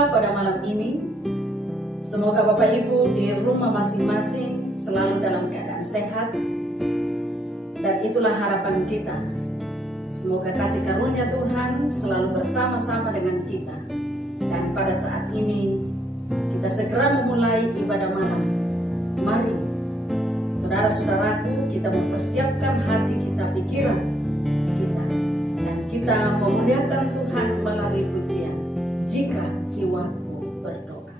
berdoa pada malam ini, semoga Bapak Ibu di rumah masing-masing selalu dalam keadaan sehat, dan itulah harapan kita. Semoga kasih karunia Tuhan selalu bersama-sama dengan kita. Dan pada saat ini kita segera memulai ibadah malam. Mari saudara-saudaraku, kita mempersiapkan hati kita, pikiran kita, dan kita memuliakan Tuhan melalui pujian. Jika jiwaku berdoa.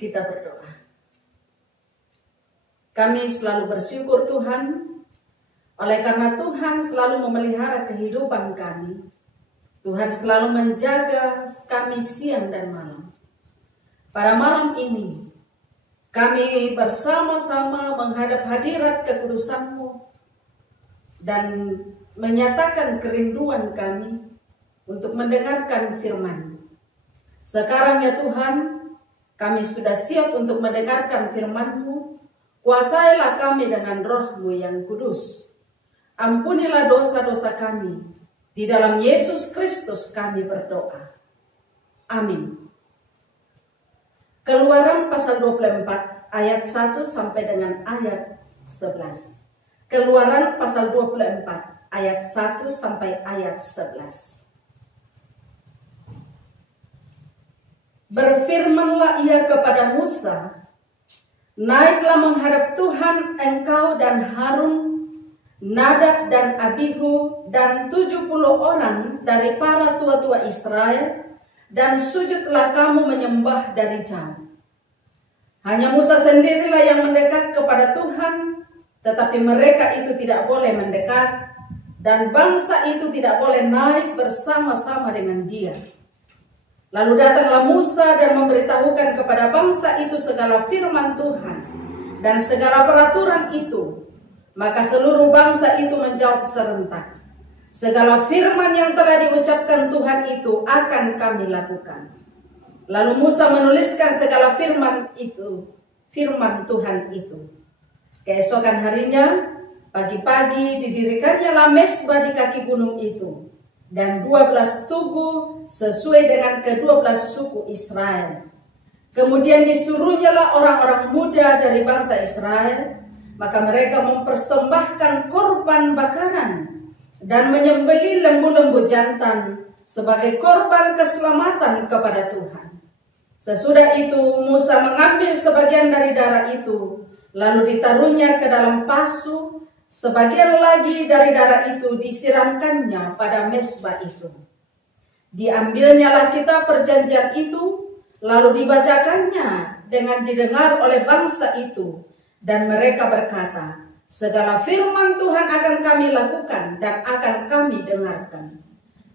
Kita berdoa. Kami selalu bersyukur Tuhan, oleh karena Tuhan selalu memelihara kehidupan kami. Tuhan selalu menjaga kami siang dan malam. Pada malam ini, kami bersama-sama menghadap hadirat kekudusan-Mu dan menyatakan kerinduan kami untuk mendengarkan firman-Mu. Sekarang ya Tuhan, kami sudah siap untuk mendengarkan firman-Mu. Kuasailah kami dengan Roh-Mu yang kudus. Ampunilah dosa-dosa kami. Di dalam Yesus Kristus kami berdoa. Amin. Keluaran pasal 24 ayat 1 sampai dengan ayat 11. Keluaran pasal 24 ayat 1 sampai ayat 11. Berfirmanlah ia kepada Musa, naiklah menghadap Tuhan engkau dan Harun, Nadab dan Abihu, dan 70 orang dari para tua-tua Israel, dan sujudlah kamu menyembah dari jauh. Hanya Musa sendirilah yang mendekat kepada Tuhan, tetapi mereka itu tidak boleh mendekat, dan bangsa itu tidak boleh naik bersama-sama dengan dia. Lalu datanglah Musa dan memberitahukan kepada bangsa itu segala firman Tuhan dan segala peraturan itu. Maka seluruh bangsa itu menjawab serentak, segala firman yang telah diucapkan Tuhan itu akan kami lakukan. Lalu Musa menuliskan segala firman itu, firman Tuhan itu. Keesokan harinya, pagi-pagi didirikannya mesbah di kaki gunung itu, dan 12 tugu sesuai dengan ke-12 suku Israel. Kemudian disuruhnyalah orang-orang muda dari bangsa Israel, maka mereka mempersembahkan korban bakaran dan menyembelih lembu-lembu jantan sebagai korban keselamatan kepada Tuhan. Sesudah itu Musa mengambil sebagian dari darah itu, lalu ditaruhnya ke dalam pasu. Sebagian lagi dari darah itu disiramkannya pada mesbah itu. Diambilnyalah kitab perjanjian itu, lalu dibacakannya dengan didengar oleh bangsa itu. Dan mereka berkata, segala firman Tuhan akan kami lakukan dan akan kami dengarkan.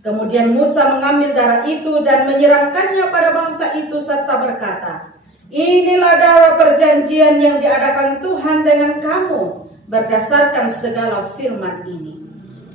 Kemudian Musa mengambil darah itu dan menyiramkannya pada bangsa itu serta berkata, inilah darah perjanjian yang diadakan Tuhan dengan kamu berdasarkan segala firman ini.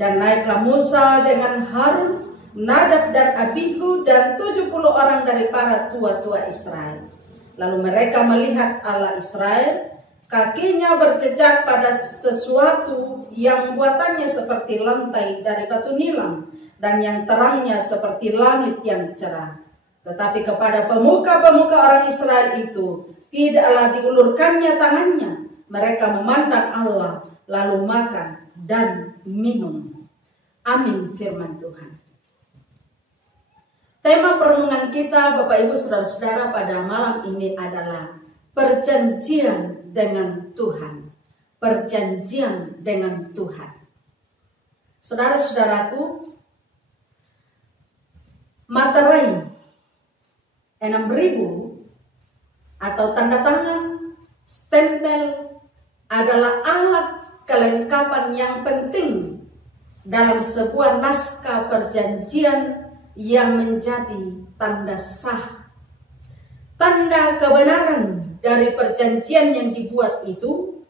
Dan naiklah Musa dengan Harun, Nadab dan Abihu dan 70 orang dari para tua-tua Israel. Lalu mereka melihat Allah Israel, kakinya berjejak pada sesuatu yang buatannya seperti lantai dari batu nilam dan yang terangnya seperti langit yang cerah. Tetapi kepada pemuka-pemuka orang Israel itu tidaklah diulurkannya tangannya. Mereka memandang Allah, lalu makan dan minum. Amin firman Tuhan. Tema perenungan kita Bapak Ibu Saudara-saudara pada malam ini adalah perjanjian dengan Tuhan. Perjanjian dengan Tuhan. Saudara-saudaraku, materai 6.000 atau tanda tangan, stempel adalah alat kelengkapan yang penting dalam sebuah naskah perjanjian yang menjadi tanda sah. Tanda kebenaran dari perjanjian yang dibuat itu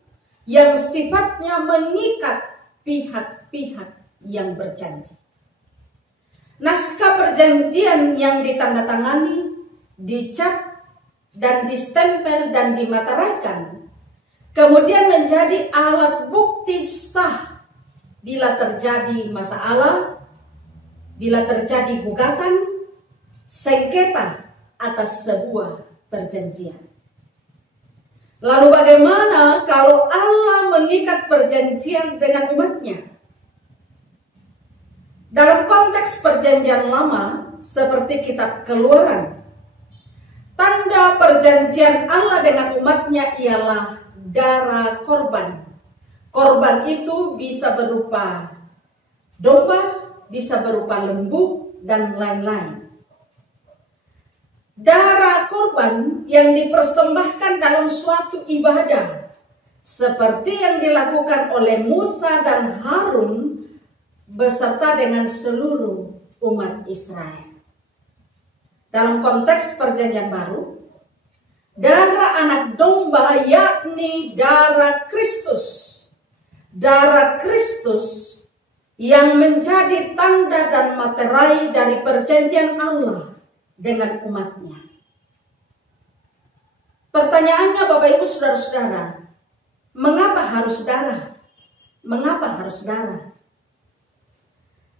yang sifatnya mengikat pihak-pihak yang berjanji. Naskah perjanjian yang ditandatangani, dicap, dan distempel dan dimateraikan, kemudian menjadi alat bukti sah bila terjadi masalah, bila terjadi gugatan, sengketa atas sebuah perjanjian. Lalu bagaimana kalau Allah mengikat perjanjian dengan umatnya? Dalam konteks perjanjian lama seperti kitab Keluaran, tanda perjanjian Allah dengan umatnya ialah darah korban. Korban itu bisa berupa domba, bisa berupa lembu, dan lain-lain. Darah korban yang dipersembahkan dalam suatu ibadah, seperti yang dilakukan oleh Musa dan Harun beserta dengan seluruh umat Israel. Dalam konteks perjanjian baru, darah anak domba yakni darah Kristus. Darah Kristus yang menjadi tanda dan materai dari perjanjian Allah dengan umatnya. Pertanyaannya Bapak Ibu Saudara-saudara, mengapa harus darah? Mengapa harus darah?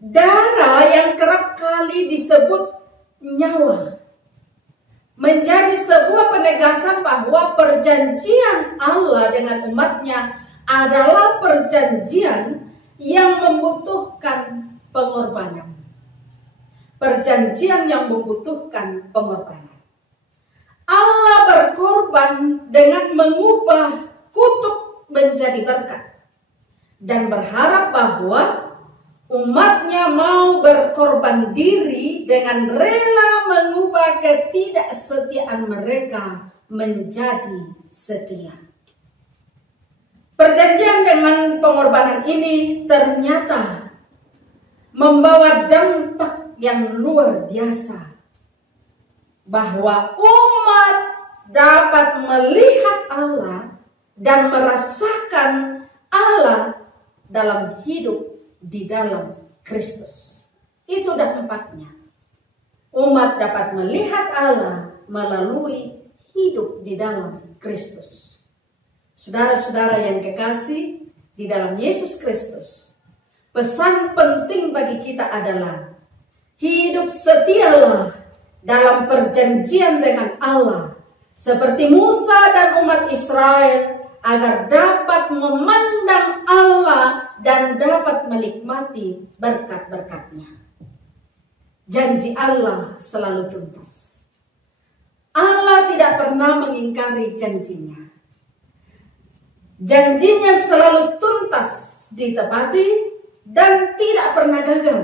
Darah yang kerap kali disebut nyawa menjadi sebuah penegasan bahwa perjanjian Allah dengan umatnya adalah perjanjian yang membutuhkan pengorbanan. Perjanjian yang membutuhkan pengorbanan. Allah berkorban dengan mengubah kutuk menjadi berkat. Dan berharap bahwa umatnya mau berkorban diri dengan rela mengubah ketidaksetiaan mereka menjadi setia. Perjanjian dengan pengorbanan ini ternyata membawa dampak yang luar biasa. Bahwa umat dapat melihat Allah dan merasakan Allah dalam hidup di dalam Kristus. Itu dampaknya. Umat dapat melihat Allah melalui hidup di dalam Kristus. Saudara-saudara yang kekasih di dalam Yesus Kristus, pesan penting bagi kita adalah hidup setialah dalam perjanjian dengan Allah seperti Musa dan umat Israel agar dapat memandang Allah dan dapat menikmati berkat-berkat-Nya. Janji Allah selalu tuntas. Allah tidak pernah mengingkari janjinya. Janjinya selalu tuntas ditepati dan tidak pernah gagal.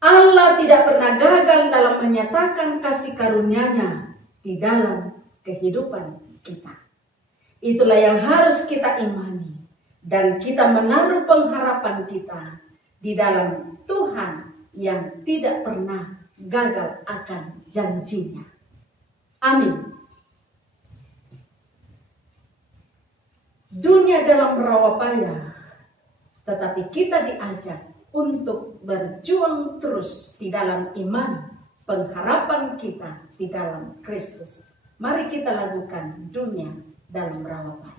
Allah tidak pernah gagal dalam menyatakan kasih karunia-Nya di dalam kehidupan kita. Itulah yang harus kita imani dan kita menaruh pengharapan kita di dalam Tuhan yang tidak pernah gagal akan janjinya. Amin. Dunia dalam rawa payah, tetapi kita diajak untuk berjuang terus di dalam iman, pengharapan kita di dalam Kristus. Mari kita lakukan dunia dalam rawa payah.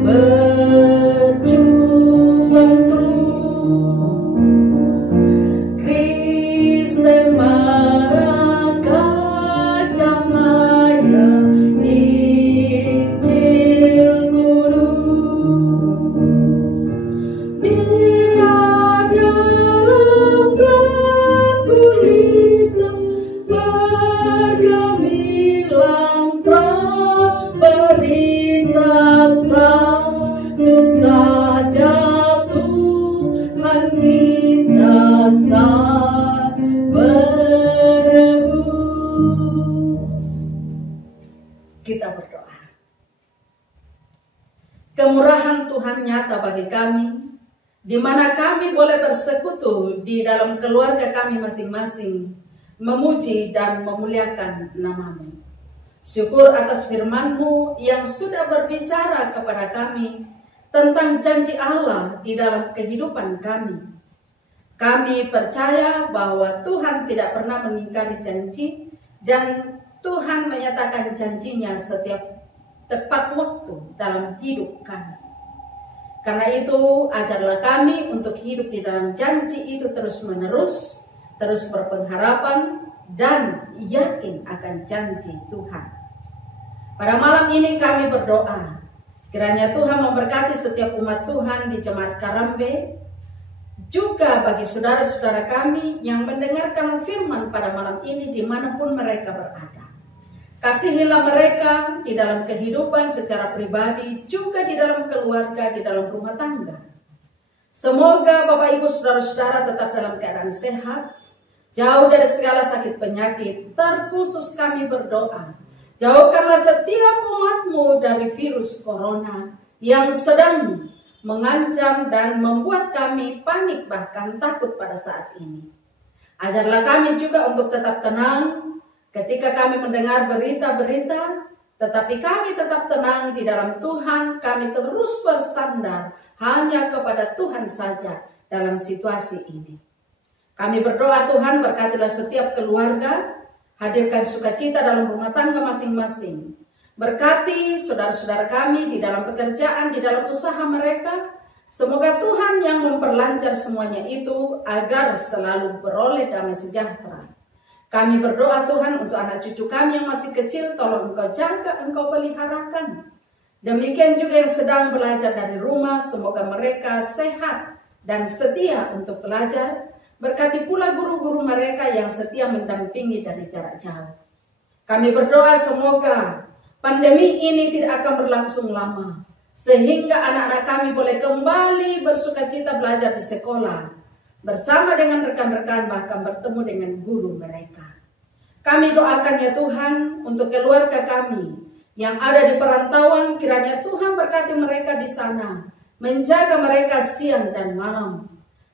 Berjuang Tuhan nyata bagi kami, di mana kami boleh bersekutu di dalam keluarga kami masing-masing, memuji dan memuliakan nama-Mu. Syukur atas firman-Mu yang sudah berbicara kepada kami tentang janji Allah di dalam kehidupan kami. Kami percaya bahwa Tuhan tidak pernah mengingkari janji dan Tuhan menyatakan janjinya setiap tepat waktu dalam hidup kami. Karena itu, ajarlah kami untuk hidup di dalam janji itu terus-menerus, terus berpengharapan, dan yakin akan janji Tuhan. Pada malam ini kami berdoa, kiranya Tuhan memberkati setiap umat Tuhan di Jemaat Karambe, juga bagi saudara-saudara kami yang mendengarkan firman pada malam ini dimanapun mereka berada. Kasihilah mereka di dalam kehidupan secara pribadi, juga di dalam keluarga, di dalam rumah tangga. Semoga Bapak Ibu Saudara-saudara tetap dalam keadaan sehat, jauh dari segala sakit penyakit. Terkhusus kami berdoa, jauhkanlah setiap umat-Mu dari virus corona yang sedang mengancam dan membuat kami panik bahkan takut pada saat ini. Ajarlah kami juga untuk tetap tenang ketika kami mendengar berita-berita, tetapi kami tetap tenang di dalam Tuhan. Kami terus bersandar hanya kepada Tuhan saja dalam situasi ini. Kami berdoa Tuhan berkatilah setiap keluarga, hadirkan sukacita dalam rumah tangga masing-masing. Berkati saudara-saudara kami di dalam pekerjaan, di dalam usaha mereka. Semoga Tuhan yang memperlancar semuanya itu agar selalu beroleh damai sejahtera. Kami berdoa Tuhan untuk anak cucu kami yang masih kecil, tolong Engkau jaga, Engkau peliharakan. Demikian juga yang sedang belajar dari rumah, semoga mereka sehat dan setia untuk belajar. Berkati pula guru-guru mereka yang setia mendampingi dari jarak jauh. Kami berdoa semoga pandemi ini tidak akan berlangsung lama, sehingga anak-anak kami boleh kembali bersukacita belajar di sekolah, bersama dengan rekan-rekan, bahkan bertemu dengan guru mereka. Kami doakan ya Tuhan untuk keluarga kami yang ada di perantauan, kiranya Tuhan berkati mereka di sana, menjaga mereka siang dan malam.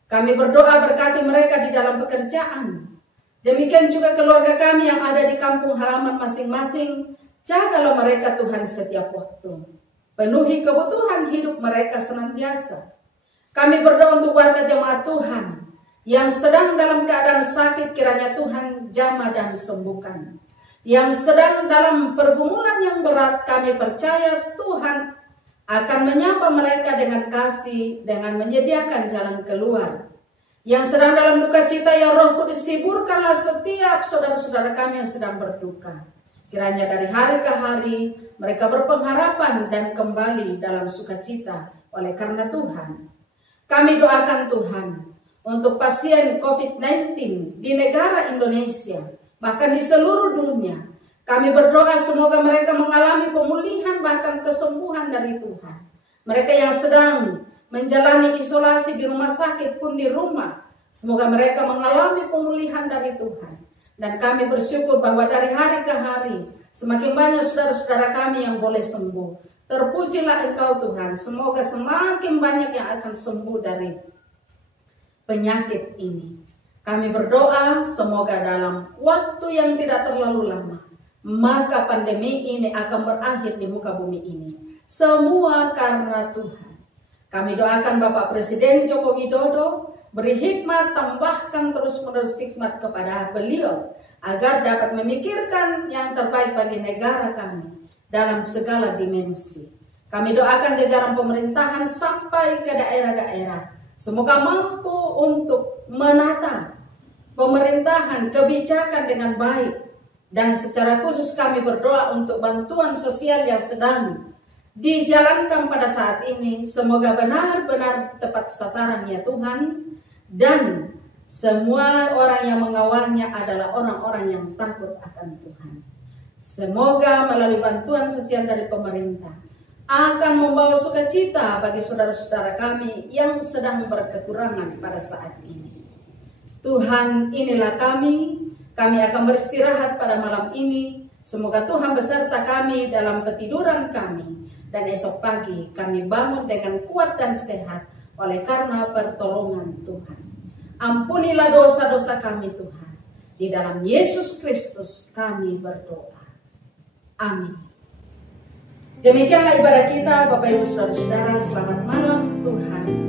Kami berdoa berkati mereka di dalam pekerjaan. Demikian juga keluarga kami yang ada di kampung halaman masing-masing, jagalah mereka Tuhan setiap waktu. Penuhi kebutuhan hidup mereka senantiasa. Kami berdoa untuk warga jemaat Tuhan yang sedang dalam keadaan sakit, kiranya Tuhan jamah dan sembuhkan. Yang sedang dalam pergumulan yang berat, kami percaya Tuhan akan menyapa mereka dengan kasih, dengan menyediakan jalan keluar. Yang sedang dalam duka cita, ya Roh Kudus, hiburkanlah setiap saudara-saudara kami yang sedang berduka. Kiranya dari hari ke hari mereka berpengharapan dan kembali dalam sukacita oleh karena Tuhan. Kami doakan Tuhan untuk pasien COVID-19 di negara Indonesia, bahkan di seluruh dunia. Kami berdoa semoga mereka mengalami pemulihan bahkan kesembuhan dari Tuhan. Mereka yang sedang menjalani isolasi di rumah sakit pun di rumah, semoga mereka mengalami pemulihan dari Tuhan. Dan kami bersyukur bahwa dari hari ke hari semakin banyak saudara-saudara kami yang boleh sembuh. Terpujilah Engkau Tuhan, semoga semakin banyak yang akan sembuh dari penyakit ini. Kami berdoa semoga dalam waktu yang tidak terlalu lama, maka pandemi ini akan berakhir di muka bumi ini. Semua karena Tuhan. Kami doakan Bapak Presiden Joko Widodo, beri hikmat, tambahkan terus-menerus hikmat kepada beliau, agar dapat memikirkan yang terbaik bagi negara kami dalam segala dimensi. Kami doakan jajaran pemerintahan sampai ke daerah-daerah, semoga mampu untuk menata pemerintahan kebijakan dengan baik. Dan secara khusus kami berdoa untuk bantuan sosial yang sedang dijalankan pada saat ini, semoga benar-benar tepat sasaran ya Tuhan. Dan semua orang yang mengawalnya adalah orang-orang yang takut akan Tuhan. Semoga melalui bantuan sosial dari pemerintah akan membawa sukacita bagi saudara-saudara kami yang sedang berkekurangan pada saat ini. Tuhan, inilah kami akan beristirahat pada malam ini. Semoga Tuhan beserta kami dalam ketiduran kami. dan esok pagi kami bangun dengan kuat dan sehat oleh karena pertolongan Tuhan. Ampunilah dosa-dosa kami Tuhan. Di dalam Yesus Kristus kami berdoa. Amin. Demikianlah ibadah kita, Bapak Ibu Saudara-saudara. Selamat malam, Tuhan